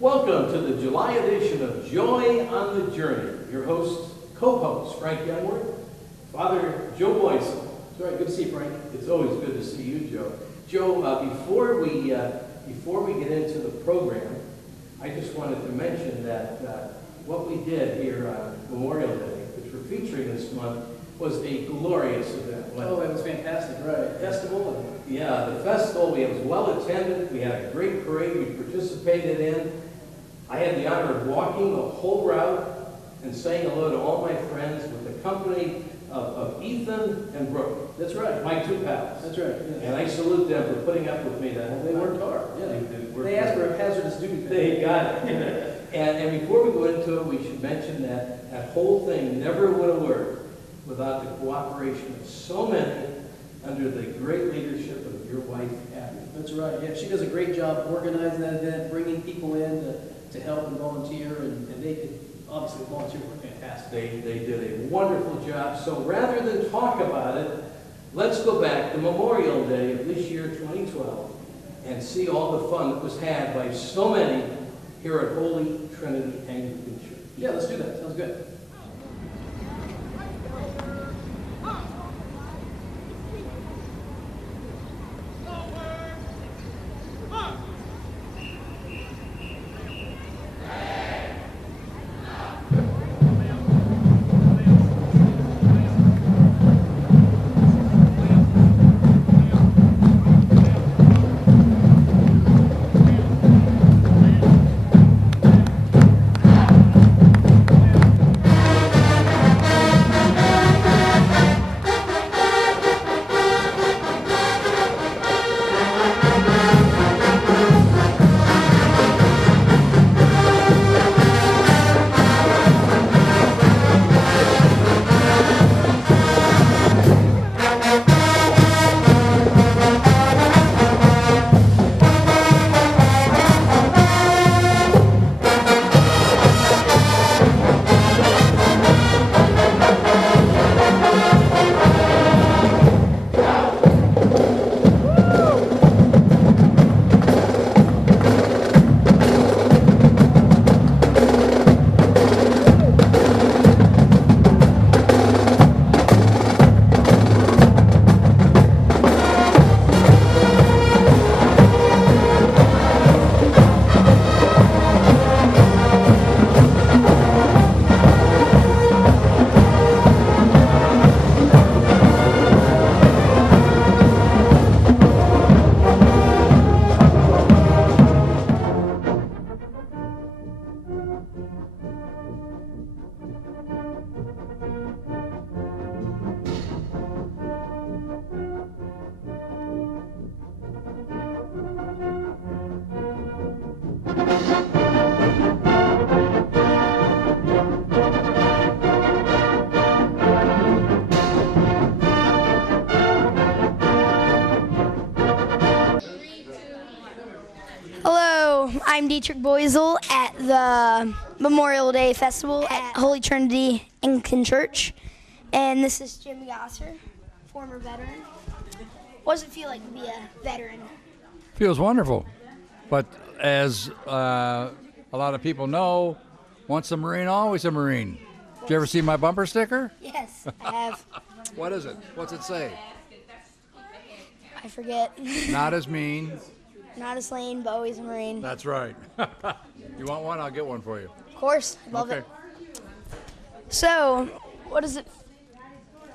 Welcome to the July edition of Joy on the Journey. Your host, co-host, Frank Youngworth, Father Joe Boyson. It's all right, good to see you, Frank. It's always good to see you, Joe. Joe, before we get into the program, I just wanted to mention that what we did here on Memorial Day, which we're featuring this month, was a glorious event. Oh, it was fantastic, right? Festival. Yeah, the festival, it was well attended. We had a great parade we participated in. I had the honor of walking the whole route and saying hello to all my friends with the company of Ethan and Brooke. That's right. My two pals. That's right. Yeah. And I salute them for putting up with me that whole They time. worked hard. Yeah. They asked for a hazardous duty. They got it. and before we go into it, we should mention that that whole thing never would have worked without the cooperation of so many under the great leadership of your wife, Abby. That's right. Yeah, she does a great job organizing that event, bringing people in to help and volunteer, and they could obviously volunteer were fantastic. They did a wonderful job. So rather than talk about it, let's go back to Memorial Day of this year, 2012, and see all the fun that was had by so many here at Holy Trinity Anglican Church. Yeah, let's do that. Sounds good. Hello, I'm Dietrich Boisel at the Memorial Day Festival at Holy Trinity Anglican Church. And this is Jim Gosser, former veteran. What does it feel like to be a veteran? Feels wonderful. But as a lot of people know, once a Marine, always a Marine. Did you ever see my bumper sticker? Yes, I have. What is it? What's it say? I forget. Not as mean. Not a Slane, but always a Marine. That's right. You want one? I'll get one for you. Of course, I love Okay. it. So,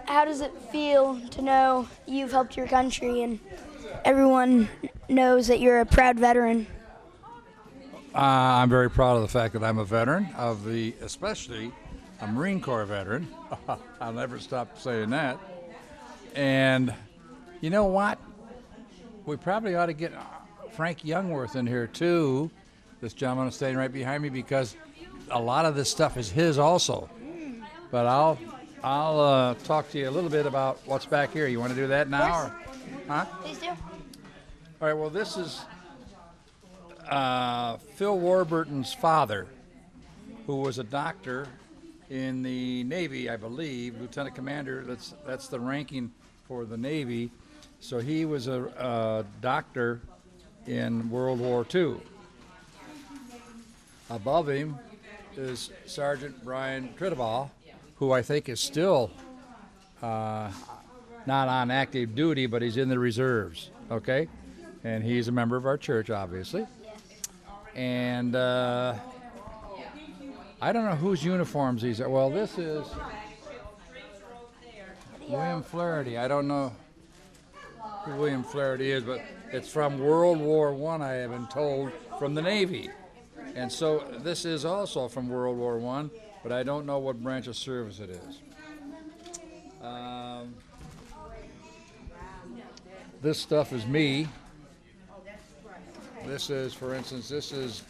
how does it feel to know you've helped your country and everyone knows that you're a proud veteran? I'm very proud of the fact that I'm a veteran especially a Marine Corps veteran. I'll never stop saying that. And you know what? We probably ought to get Frank Youngworth in here too. This gentleman is staying right behind me because a lot of this stuff is his also. But I'll talk to you a little bit about what's back here. You want to do that now? Or, huh? Please do. All right, well, this is Phil Warburton's father, who was a doctor in the Navy, I believe, lieutenant commander. That's the ranking for the Navy. So he was a doctor in World War II. Above him is Sergeant Brian Trittabaugh, who I think is still not on active duty, but he's in the reserves, okay? And he's a member of our church, obviously. And I don't know whose uniforms these are. Well, this is William Flaherty. I don't know who William Flaherty is, but it's from World War I have been told, from the Navy. And so this is also from World War I, but I don't know what branch of service it is. This stuff is me. This is, for instance, this is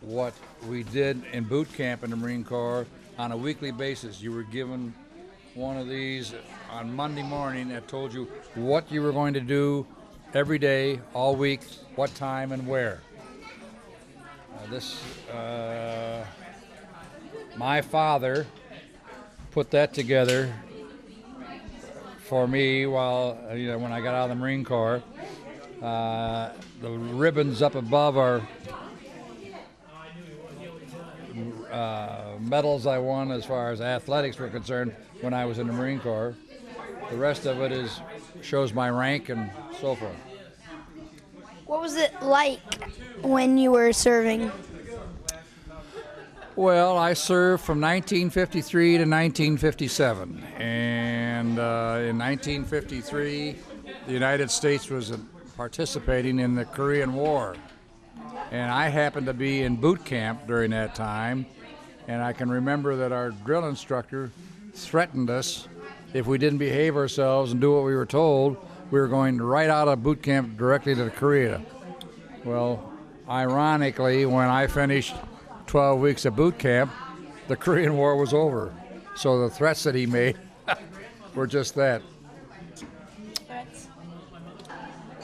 what we did in boot camp in the Marine Corps on a weekly basis. You were given one of these on Monday morning that told you what you were going to do every day, all week, what time and where. My father put that together for me while, when I got out of the Marine Corps. The ribbons up above are medals I won as far as athletics were concerned when I was in the Marine Corps. The rest of it shows my rank and so forth. What was it like when you were serving? Well, I served from 1953 to 1957, and in 1953, the United States was participating in the Korean War, and I happened to be in boot camp during that time, and I can remember that our drill instructor threatened us if we didn't behave ourselves and do what we were told, we were going right out of boot camp directly to Korea. Well, ironically, when I finished 12 weeks of boot camp, the Korean War was over. So the threats that he made were just that.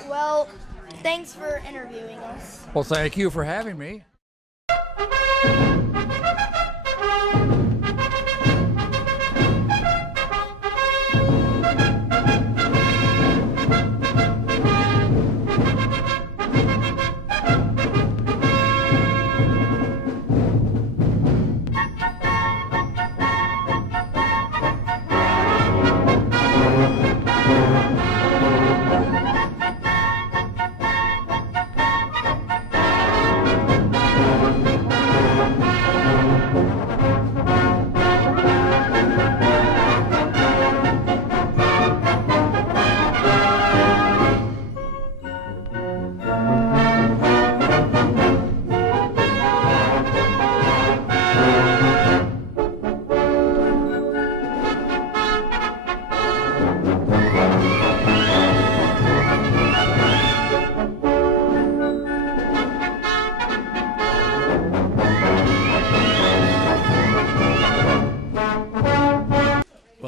Well, thanks for interviewing us. Well, thank you for having me.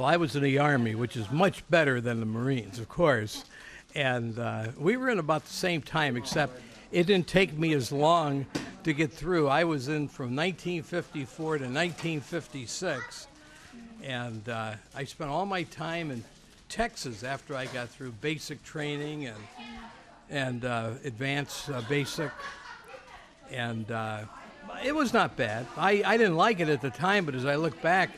I was in the Army, which is much better than the Marines, of course. And we were in about the same time, except it didn't take me as long to get through. I was in from 1954 to 1956. And I spent all my time in Texas after I got through basic training and advanced basic. And it was not bad. I didn't like it at the time, but as I look back,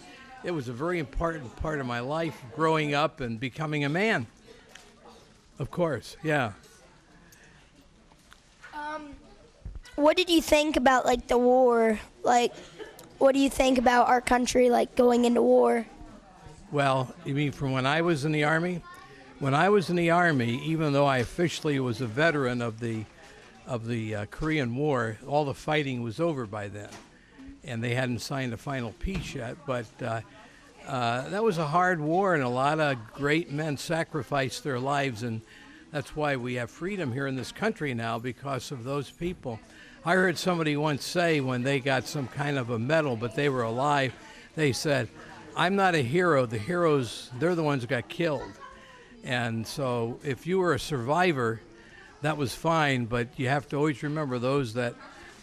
it was a very important part of my life, growing up and becoming a man. Of course, yeah. What did you think about, like, the war? Like, what do you think about our country, like, going into war? Well, you mean from when I was in the Army? When I was in the Army, even though I officially was a veteran of the Korean War, all the fighting was over by then. And they hadn't signed a final peace yet, but that was a hard war, and a lot of great men sacrificed their lives, and that's why we have freedom here in this country now, because of those people. I heard somebody once say when they got some kind of a medal, but they were alive, they said, "I'm not a hero, the heroes, they're the ones who got killed." And so if you were a survivor, that was fine, but you have to always remember those that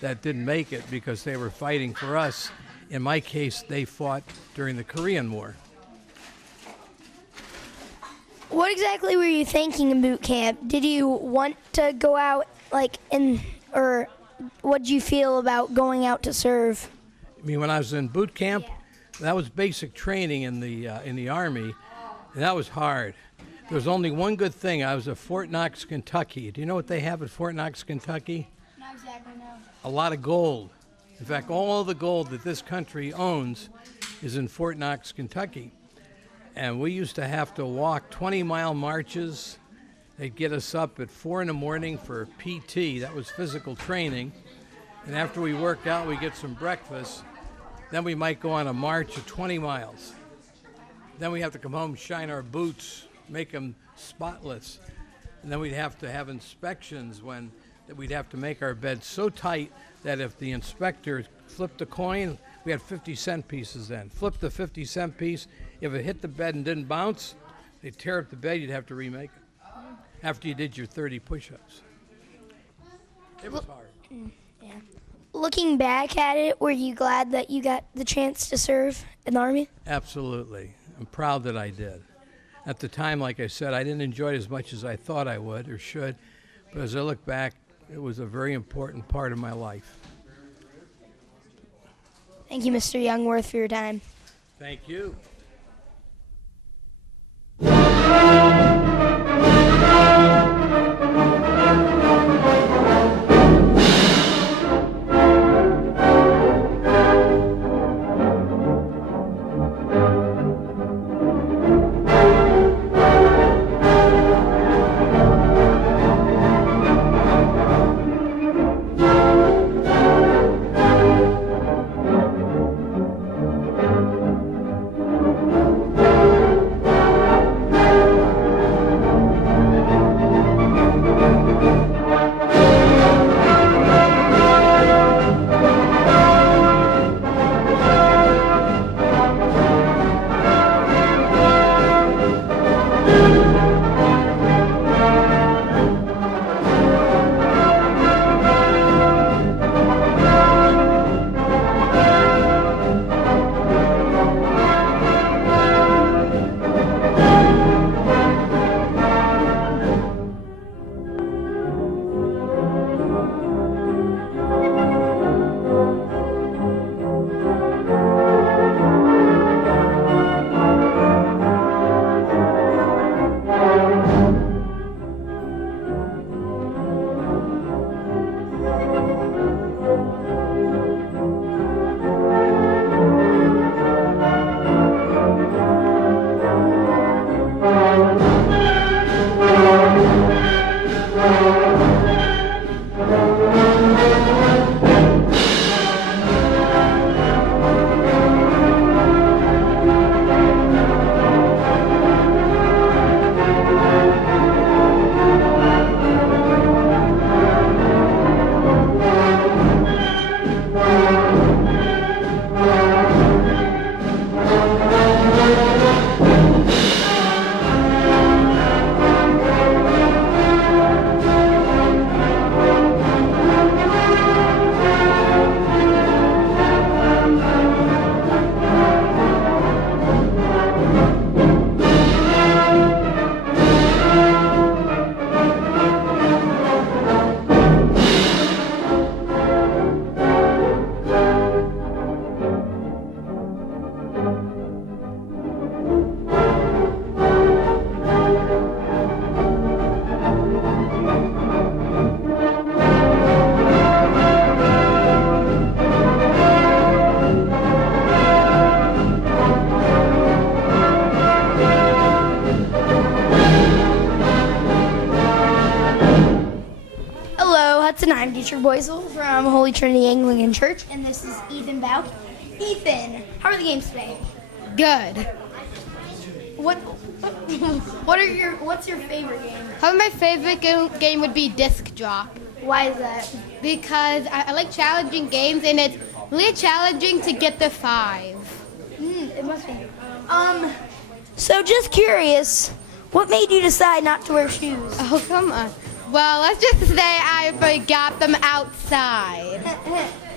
didn't make it because they were fighting for us. In my case, they fought during the Korean War. What exactly were you thinking in boot camp? Did you want to go out, like, or what'd you feel about going out to serve? I mean, when I was in boot camp, that was basic training in the Army, and that was hard. There was only one good thing. I was at Fort Knox, Kentucky. Do you know what they have at Fort Knox, Kentucky? Not exactly, no. A lot of gold. In fact, all the gold that this country owns is in Fort Knox, Kentucky. And we used to have to walk 20-mile marches. They'd get us up at 4 in the morning for PT. That was physical training. And after we worked out, we get some breakfast. Then we might go on a march of 20 miles. Then we have to come home, shine our boots, make them spotless. And then we'd have to have inspections when we'd have to make our beds so tight that if the inspector flipped a coin, we had 50-cent pieces then. Flipped the 50-cent piece, if it hit the bed and didn't bounce, they'd tear up the bed, you'd have to remake it after you did your 30 push-ups. It was hard. Yeah. Looking back at it, were you glad that you got the chance to serve in the Army? Absolutely. I'm proud that I did. At the time, like I said, I didn't enjoy it as much as I thought I would or should, but as I look back, it was a very important part of my life. Thank you, Mr. Youngworth, for your time. Thank you. I'm Dietrich Boisel from Holy Trinity Anglican Church, and this is Ethan Bauk. Ethan, how are the games today? Good. What's your favorite game? Probably my favorite game would be Disc Drop. Why is that? Because I like challenging games, and it's really challenging to get the 5. It must be. So just curious, what made you decide not to wear shoes? Oh, come on. Well, let's just say I forgot them outside.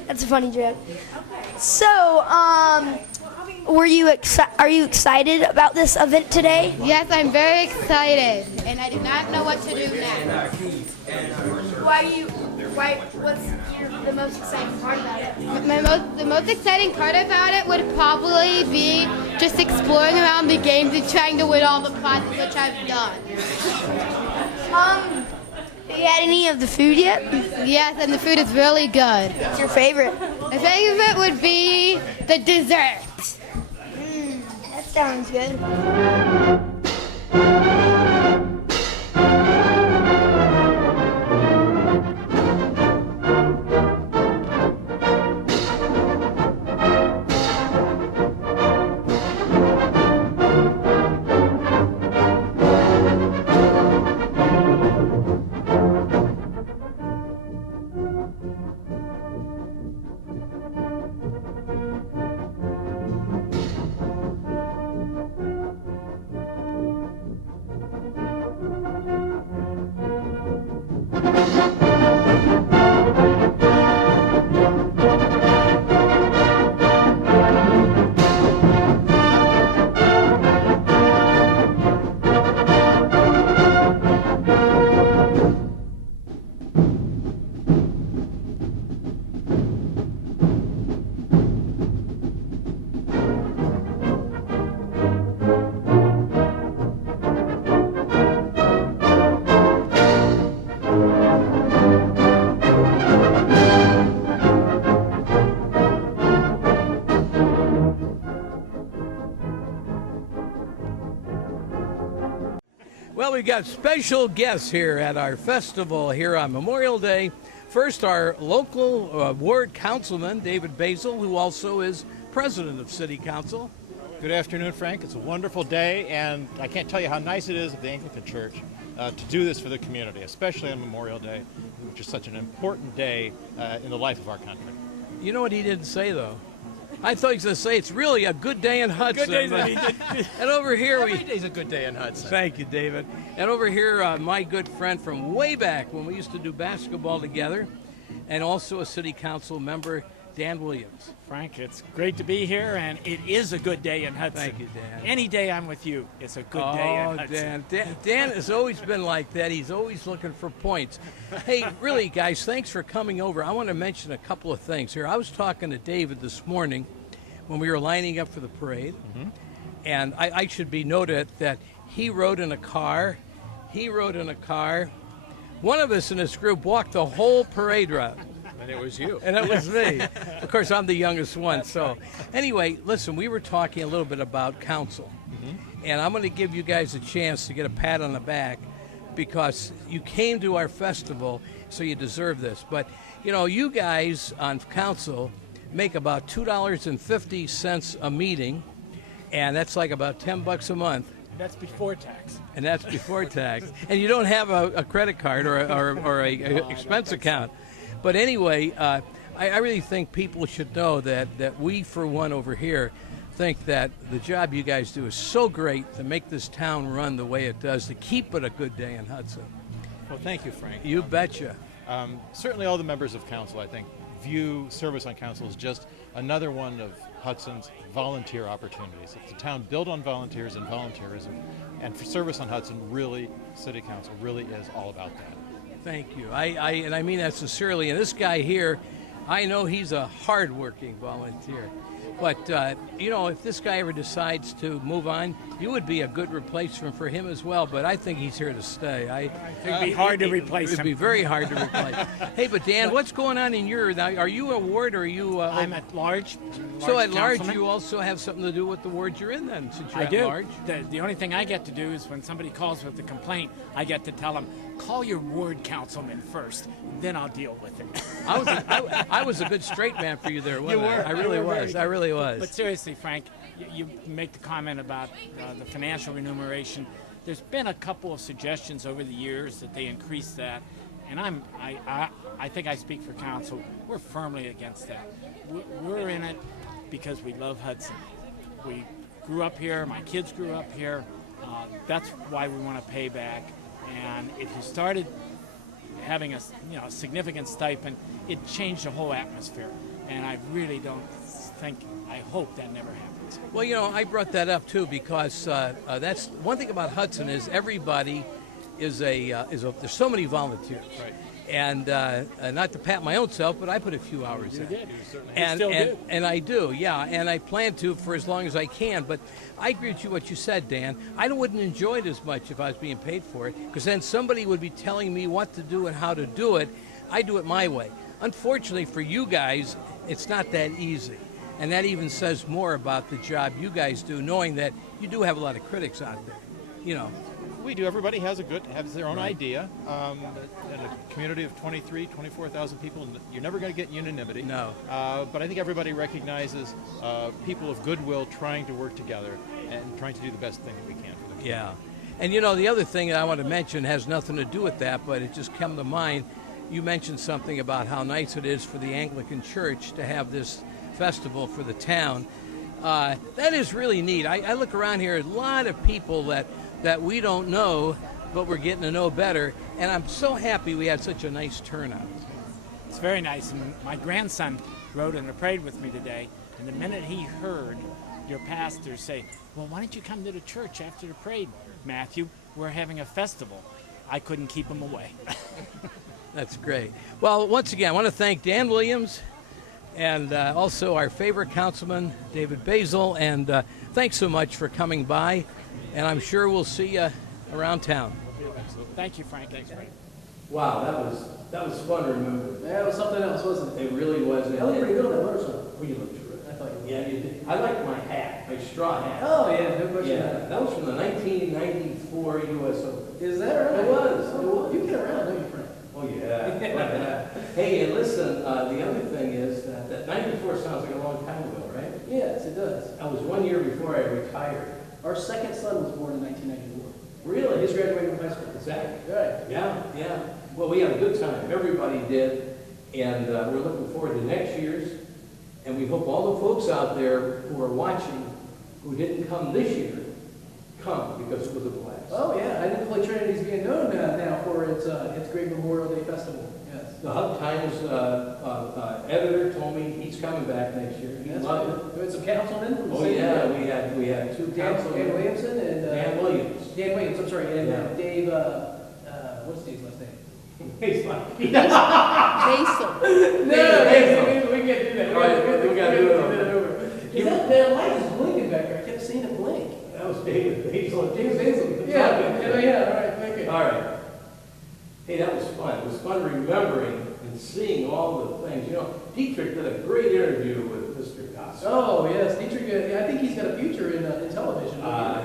That's a funny joke. So, are you excited about this event today? Yes, I'm very excited, and I do not know what to do next. What's your the most exciting part about it? The most exciting part about it would probably be just exploring around the games and trying to win all the prizes, which I've done. Have you had any of the food yet? Yes, and the food is really good. What's your favorite? My favorite would be the dessert. That sounds good. Well, we've got special guests here at our festival here on Memorial Day. First, our local ward councilman, David Basil, who also is president of City Council. Good afternoon, Frank. It's a wonderful day, and I can't tell you how nice it is at the Anglican Church to do this for the community, especially on Memorial Day, which is such an important day in the life of our country. You know what he didn't say, though? I thought he was going to say it's really a good day in Hudson. Good day, And over here Every day's a good day in Hudson. Thank you, David. And over here, my good friend from way back when we used to do basketball together, and also a city council member, Dan Williams. Frank, it's great to be here, and it is a good day in Hudson. Thank you, Dan. Any day I'm with you, it's a good day in Hudson. Dan has always been like that. He's always looking for points. Hey, really, guys, thanks for coming over. I want to mention a couple of things here. I was talking to David this morning when we were lining up for the parade, and I should be noted that he rode in a car. One of us in this group walked the whole parade route. And it was you. And it was me. Of course, I'm the youngest one. So anyway, listen, we were talking a little bit about council. And I'm going to give you guys a chance to get a pat on the back because you came to our festival, so you deserve this. But, you know, you guys on council make about $2.50 a meeting, and that's like about $10 a month. That's before tax. And that's before tax. And you don't have a credit card or a expense account. But anyway, I really think people should know that we, for one, over here, think that the job you guys do is so great to make this town run the way it does, to keep it a good day in Hudson. Well, thank you, Frank. You betcha. Certainly all the members of council, I think, view service on council as just another one of Hudson's volunteer opportunities. It's a town built on volunteers and volunteerism, and for service on Hudson, really, City Council really is all about that. Thank you. And I mean that sincerely. And this guy here, I know he's a hard-working volunteer. But, you know, if this guy ever decides to move on, you would be a good replacement for him as well. But I think he's here to stay. It'd be hard to replace him. It would be very hard to replace. Hey, but Dan, what's going on in your... Now, are you a ward or are you... I'm at large. So at large, councilman. you also have something to do with the ward you're in then, since you're I at do. large? The only thing I get to do is when somebody calls with a complaint, I get to tell them, call your ward councilman first, then I'll deal with it. I was a good straight man for you there, wasn't I? I really was. I really was. But seriously, Frank, you make the comment about the financial remuneration. There's been a couple of suggestions over the years that they increase that, and I think I speak for council. We're firmly against that. We're in it because we love Hudson. We grew up here. My kids grew up here. That's why we want to pay back. And if you started having a significant stipend, it changed the whole atmosphere. And I really don't think, I hope that never happens. Well, you know, I brought that up too because that's one thing about Hudson is everybody is there's so many volunteers. Right. And not to pat my own self, but I put a few hours in. You did. You And, still and, do. and I do, yeah, and I plan to for as long as I can. But I agree with you what you said, Dan. I wouldn't enjoy it as much if I was being paid for it, because then somebody would be telling me what to do and how to do it. I do it my way. Unfortunately for you guys, it's not that easy. And that even says more about the job you guys do, knowing that you do have a lot of critics out there, you know. We do. Everybody has their own idea. In a community of 24,000 people, you're never going to get unanimity. No. But I think everybody recognizes people of goodwill trying to work together and trying to do the best thing that we can for the community. Yeah. And you know, the other thing that I want to mention has nothing to do with that, but it just came to mind. You mentioned something about how nice it is for the Anglican Church to have this festival for the town. That is really neat. I look around here, a lot of people that we don't know, but we're getting to know better. And I'm so happy we had such a nice turnout. It's very nice. And my grandson rode in the parade with me today, and the minute he heard your pastor say, well, why don't you come to the church after the parade, Matthew? We're having a festival. I couldn't keep him away. That's great. Well, once again, I want to thank Dan Williams and also our favorite councilman, David Basil. And thanks so much for coming by. And I'm sure we'll see you around town. Thank you, Frank. Thanks, Frank. Wow, that was fun to remember. That was something else, wasn't it? It really was. That looked pretty good on that motorcycle. Well, you look terrific. I thought you Yeah, you did. I like my hat, my straw hat. Oh, yeah, no question. Yeah, that was from the 1994 U.S. Open. Is that right? It was. Oh, It was. You get around, don't you, Frank? Oh, yeah. Oh, yeah. Hey, and listen, the other thing is that 94 sounds like a long time ago, right? Yes, it does. That was 1 year before I retired. Our second son was born in 1994. Really? He's graduating from high school. Is that? Right. Yeah, yeah. Well, we had a good time. Everybody did. And we're looking forward to next year's. And we hope all the folks out there who are watching who didn't come this year come, because it was a blast. Oh, yeah. I think Holy Trinity is being known now for its great Memorial Day festival. Yes. The Hub Times editor told me he's coming back next year. He loved it. We had some councilmen from the Oh, city. yeah, we had two Dan councilmen. Williamson and Dan Williams. Dan Williams, I'm sorry, and Yeah. Dave, what's Dave's last name? He's like, Basil. No, we can't do that. All right, we gotta do it over. That light is blinking back there. I kept seeing it blink. that was David Basil. James Basil. Yeah, all right, thank you. All right. Hey, that was fun. It was fun remembering and seeing all the things. You know, Dietrich did a great interview with Mr. Gossett. Oh, yes, Dietrich, I think he's got a future in television.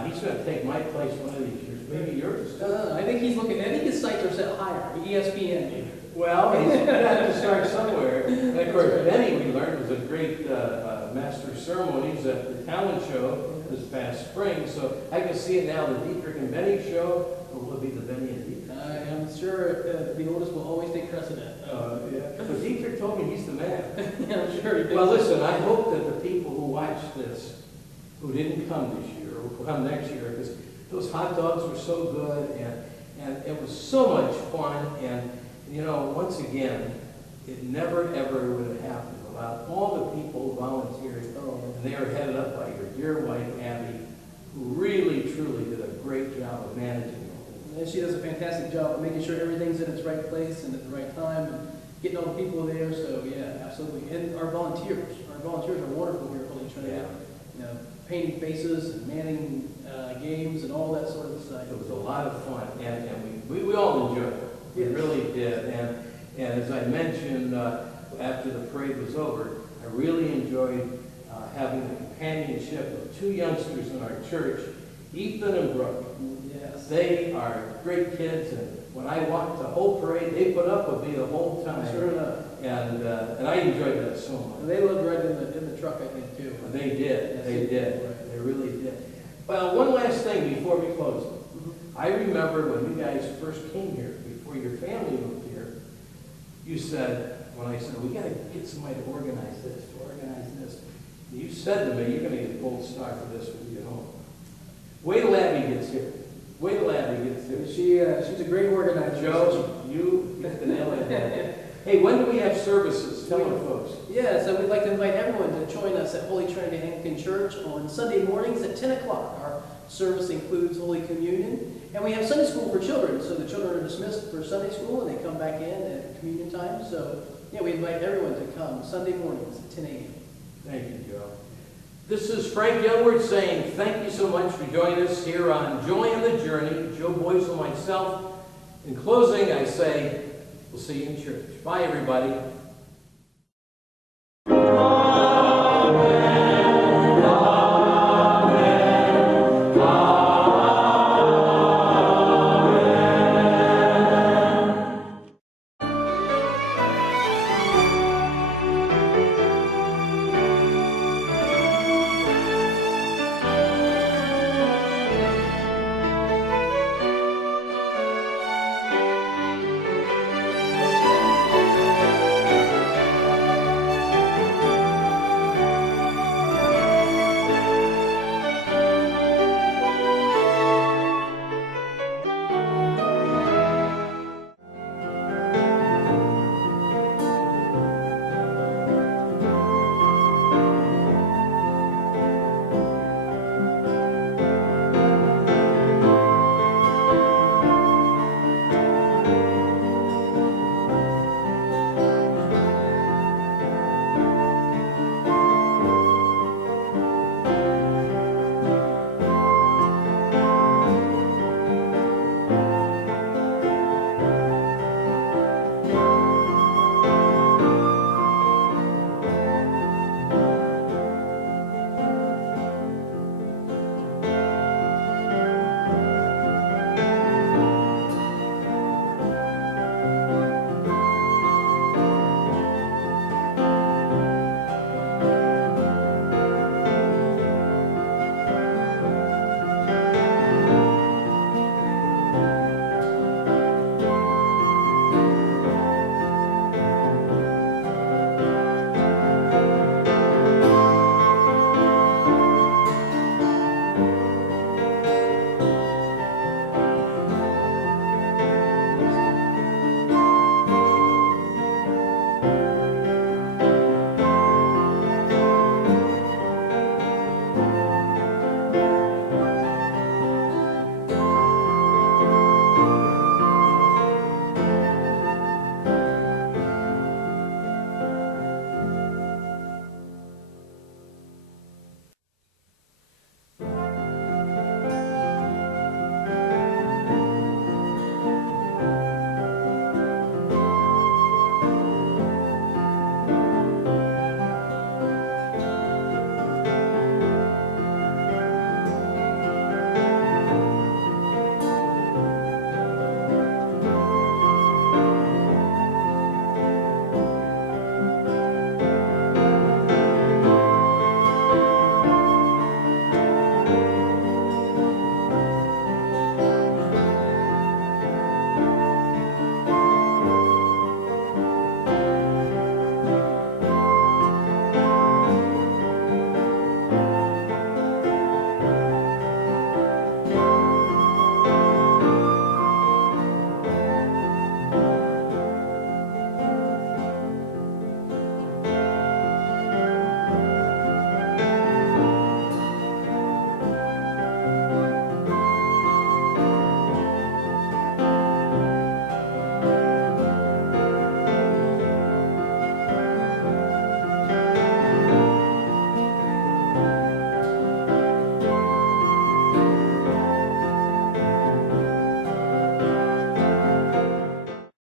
He's going to take my place one of these years, maybe yours. I think he's looking, I think his sights are set higher, ESPN maybe. Well, he's got to start somewhere. And of course, Benny, we learned, was a great master of ceremonies at the talent show this past spring. So I can see it now, the Dietrich and Benny show, or will it be the Benny and Dietrich? I'm sure the oldest will always take precedent. Yeah. But Dietrich told me he's the man. Yeah, I'm sure he thinks. Well, listen, I hope that the people who watch this, who didn't come this year, or will come next year, because those hot dogs were so good, and it was so much fun, and, you know, once again, it never, ever would have happened without all the people who volunteered, and they are headed up by your dear wife, Abby, who really, truly did a great job of managing it. And she does a fantastic job of making sure everything's in its right place and at the right time, and getting all the people there, so yeah, absolutely. And our volunteers are wonderful here at Holy Trinity. Yeah. You know, painting faces and manning games and all that sort of stuff. It was a lot of fun, and we all enjoyed it. We really did. And as I mentioned, after the parade was over, I really enjoyed having the companionship of two youngsters in our church, Ethan and Brooke. Yes. They are great kids, and when I walked the whole parade, they put up with me the whole time. Sure enough. And I enjoyed that so much. And they lived right in the truck, I think, too. They did. Yes, They did. They really did. Well, one last thing before we close. I remember when you guys first came here, before your family moved here, you said, when I said, we got to get somebody to organize this, you said to me, you're going to get a gold star for this when you get home. Wait till Abby gets here. Wait till Abby gets here. She's a great organizer. Joe, you hit the nail on the head. Hey, when do we have services tell our folks. Yeah, so we'd like to invite everyone to join us at Holy Trinity Anglican Church on Sunday mornings at 10 o'clock. Our service includes Holy Communion, and we have Sunday school for children, so the children are dismissed for Sunday school, and they come back in at communion time. So, yeah, we invite everyone to come Sunday mornings at 10 a.m. Thank you, Joe. This is Frank Youngward saying thank you so much for joining us here on Joy in the Journey. Joe Boyce and myself. In closing, I say we'll see you in church. Bye, everybody.